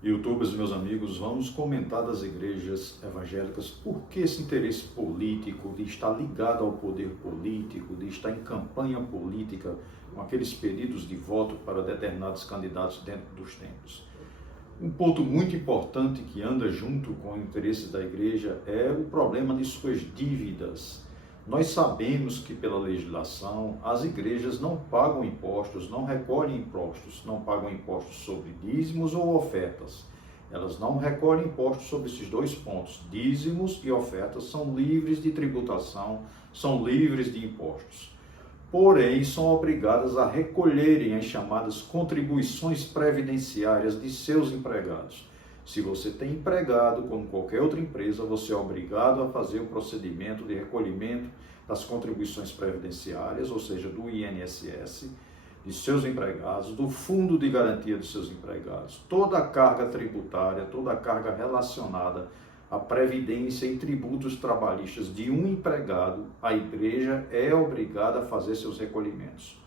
YouTubers, meus amigos, vamos comentar das igrejas evangélicas por que esse interesse político de estar ligado ao poder político, de estar em campanha política com aqueles pedidos de voto para determinados candidatos dentro dos templos. Um ponto muito importante que anda junto com o interesse da igreja é o problema de suas dívidas. Nós sabemos que pela legislação as igrejas não pagam impostos, não recolhem impostos, não pagam impostos sobre dízimos ou ofertas. Elas não recolhem impostos sobre esses dois pontos. Dízimos e ofertas são livres de tributação, são livres de impostos. Porém, são obrigadas a recolherem as chamadas contribuições previdenciárias de seus empregados. Se você tem empregado, como qualquer outra empresa, você é obrigado a fazer o procedimento de recolhimento das contribuições previdenciárias, ou seja, do INSS, de seus empregados, do fundo de garantia dos seus empregados. Toda a carga tributária, toda a carga relacionada à previdência e tributos trabalhistas de um empregado, a igreja é obrigada a fazer seus recolhimentos.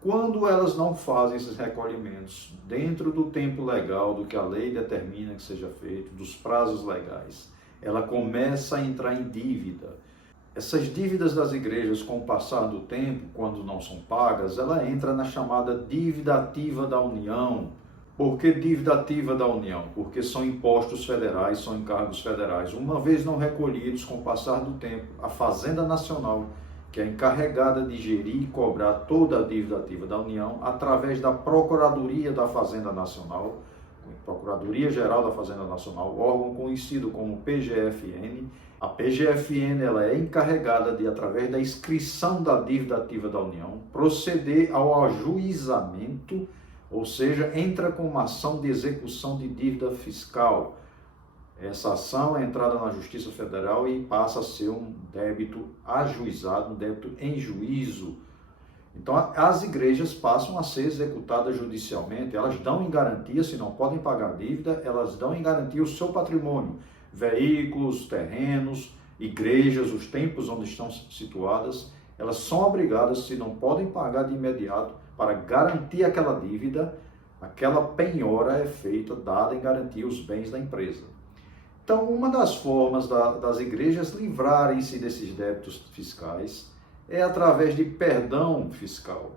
Quando elas não fazem esses recolhimentos dentro do tempo legal, do que a lei determina que seja feito, dos prazos legais, ela começa a entrar em dívida. Essas dívidas das igrejas, com o passar do tempo, quando não são pagas, ela entra na chamada dívida ativa da União. Por que dívida ativa da União? Porque são impostos federais, são encargos federais. Uma vez não recolhidos, com o passar do tempo, a Fazenda Nacional, que é encarregada de gerir e cobrar toda a dívida ativa da União, através da Procuradoria da Fazenda Nacional, Procuradoria Geral da Fazenda Nacional, órgão conhecido como PGFN. A PGFN ela é encarregada de, através da inscrição da dívida ativa da União, proceder ao ajuizamento, ou seja, entra com uma ação de execução de dívida fiscal. Essa ação é entrada na Justiça Federal e passa a ser um débito ajuizado, um débito em juízo. Então, as igrejas passam a ser executadas judicialmente, elas dão em garantia, se não podem pagar dívida, elas dão em garantia o seu patrimônio, veículos, terrenos, igrejas, os templos onde estão situadas, elas são obrigadas, se não podem pagar de imediato, para garantir aquela dívida, aquela penhora é feita, dada em garantia os bens da empresa. Então, uma das formas das igrejas livrarem-se desses débitos fiscais é através de perdão fiscal.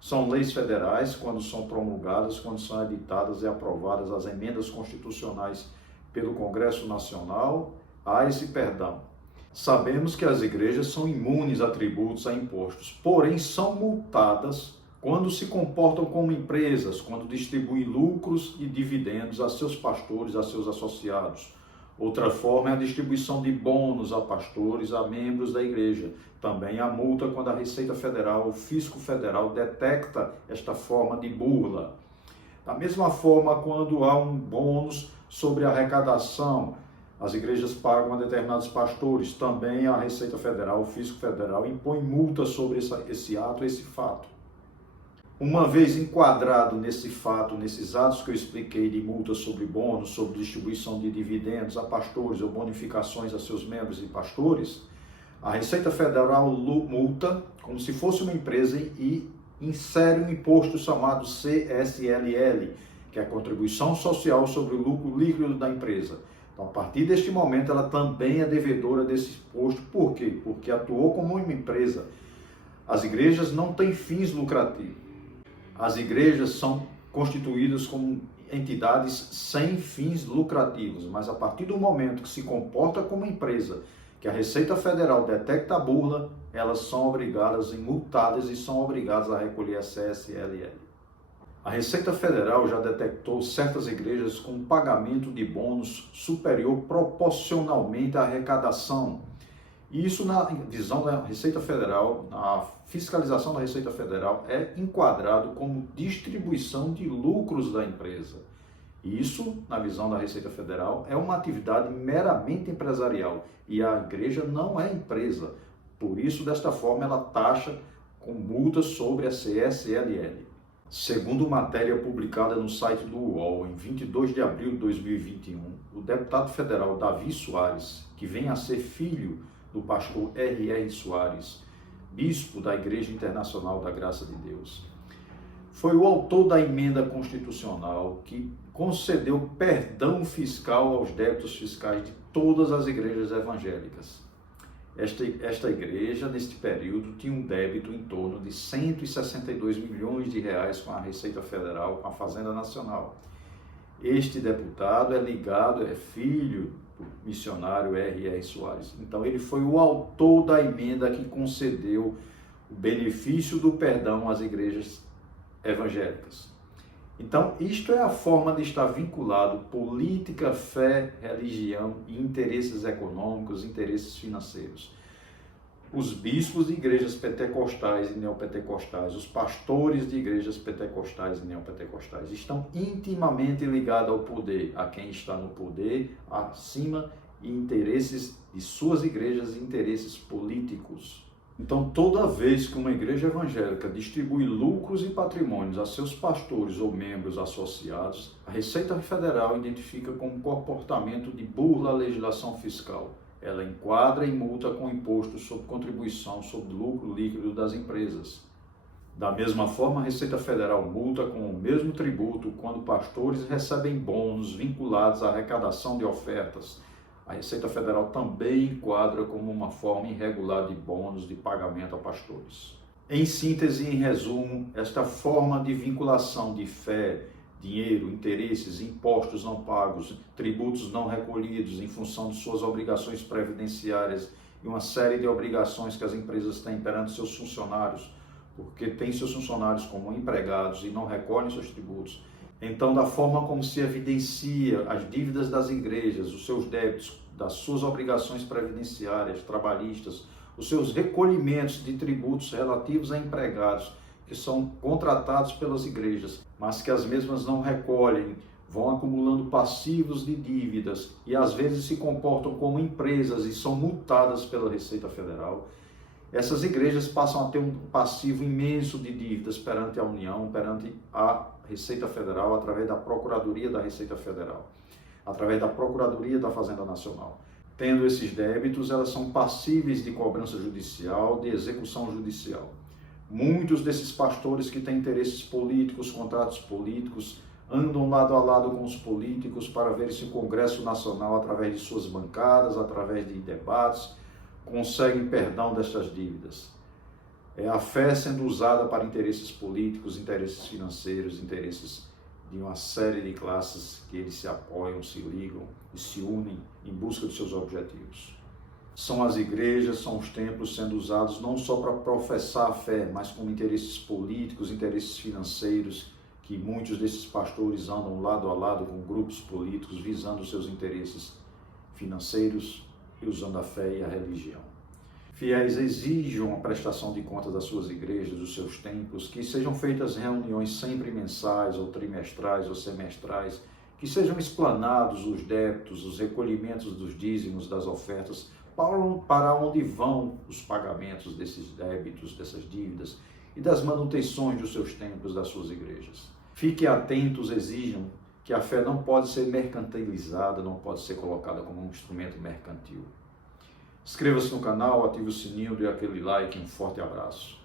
São leis federais, quando são promulgadas, quando são editadas e aprovadas as emendas constitucionais pelo Congresso Nacional, há esse perdão. Sabemos que as igrejas são imunes a tributos, a impostos, porém são multadas quando se comportam como empresas, quando distribuem lucros e dividendos a seus pastores, a seus associados. Outra forma é a distribuição de bônus a pastores, a membros da igreja. Também a multa quando a Receita Federal, o Fisco Federal detecta esta forma de burla. Da mesma forma, quando há um bônus sobre a arrecadação, as igrejas pagam a determinados pastores. Também a Receita Federal, o Fisco Federal impõe multa sobre esse ato, esse fato. Uma vez enquadrado nesse fato, nesses atos que eu expliquei de multas sobre bônus, sobre distribuição de dividendos a pastores ou bonificações a seus membros e pastores, a Receita Federal multa como se fosse uma empresa e insere um imposto chamado CSLL, que é a Contribuição Social sobre o Lucro Líquido da Empresa. Então, a partir deste momento, ela também é devedora desse imposto. Por quê? Porque atuou como uma empresa. As igrejas não têm fins lucrativos. As igrejas são constituídas como entidades sem fins lucrativos, mas a partir do momento que se comporta como empresa, que a Receita Federal detecta a burla, elas são obrigadas e multadas e são obrigadas a recolher a CSLL. A Receita Federal já detectou certas igrejas com pagamento de bônus superior proporcionalmente à arrecadação. Isso, na visão da Receita Federal, na fiscalização da Receita Federal, é enquadrado como distribuição de lucros da empresa. Isso, na visão da Receita Federal, é uma atividade meramente empresarial e a igreja não é empresa. Por isso, desta forma, ela taxa com multas sobre a CSLL. Segundo matéria publicada no site do UOL, em 22 de abril de 2021, o deputado federal Davi Soares, que vem a ser filho do pastor R.R. Soares, bispo da Igreja Internacional da Graça de Deus, foi o autor da emenda constitucional que concedeu perdão fiscal aos débitos fiscais de todas as igrejas evangélicas. Esta igreja, neste período, tinha um débito em torno de 162 milhões de reais com a Receita Federal, com a Fazenda Nacional. Este deputado é ligado, é filho do missionário R.R. Soares. Então, ele foi o autor da emenda que concedeu o benefício do perdão às igrejas evangélicas. Então, isto é a forma de estar vinculado política, fé, religião e interesses econômicos, interesses financeiros. Os bispos de igrejas pentecostais e neopentecostais, os pastores de igrejas pentecostais e neopentecostais estão intimamente ligados ao poder, a quem está no poder, acima e interesses de suas igrejas e interesses políticos. Então, toda vez que uma igreja evangélica distribui lucros e patrimônios a seus pastores ou membros associados, a Receita Federal identifica como comportamento de burla à legislação fiscal. Ela enquadra e multa com imposto sobre contribuição sobre lucro líquido das empresas. Da mesma forma, a Receita Federal multa com o mesmo tributo quando pastores recebem bônus vinculados à arrecadação de ofertas. A Receita Federal também enquadra como uma forma irregular de bônus de pagamento a pastores. Em síntese e em resumo, esta forma de vinculação de fé, dinheiro, interesses, impostos não pagos, tributos não recolhidos em função de suas obrigações previdenciárias e uma série de obrigações que as empresas têm perante seus funcionários, porque têm seus funcionários como empregados e não recolhem seus tributos. Então, da forma como se evidencia as dívidas das igrejas, os seus débitos, das suas obrigações previdenciárias, trabalhistas, os seus recolhimentos de tributos relativos a empregados que são contratados pelas igrejas, mas que as mesmas não recolhem, vão acumulando passivos de dívidas e às vezes se comportam como empresas e são multadas pela Receita Federal. Essas igrejas passam a ter um passivo imenso de dívidas perante a União, perante a Receita Federal, através da Procuradoria da Receita Federal, através da Procuradoria da Fazenda Nacional. Tendo esses débitos, elas são passíveis de cobrança judicial, de execução judicial. Muitos desses pastores que têm interesses políticos, contratos políticos, andam lado a lado com os políticos para ver se o Congresso Nacional, através de suas bancadas, através de debates, conseguem perdão destas dívidas. É a fé sendo usada para interesses políticos, interesses financeiros, interesses de uma série de classes que eles se apoiam, se ligam e se unem em busca de seus objetivos. São as igrejas, são os templos sendo usados não só para professar a fé, mas como interesses políticos, interesses financeiros, que muitos desses pastores andam lado a lado com grupos políticos visando seus interesses financeiros e usando a fé e a religião. Fiéis exijam a prestação de contas das suas igrejas, dos seus templos, que sejam feitas reuniões sempre mensais, ou trimestrais, ou semestrais, que sejam explanados os débitos, os recolhimentos dos dízimos, das ofertas, para onde vão os pagamentos desses débitos, dessas dívidas e das manutenções dos seus templos, das suas igrejas. Fiquem atentos, exijam que a fé não pode ser mercantilizada, não pode ser colocada como um instrumento mercantil. Inscreva-se no canal, ative o sininho, dê aquele like, um forte abraço.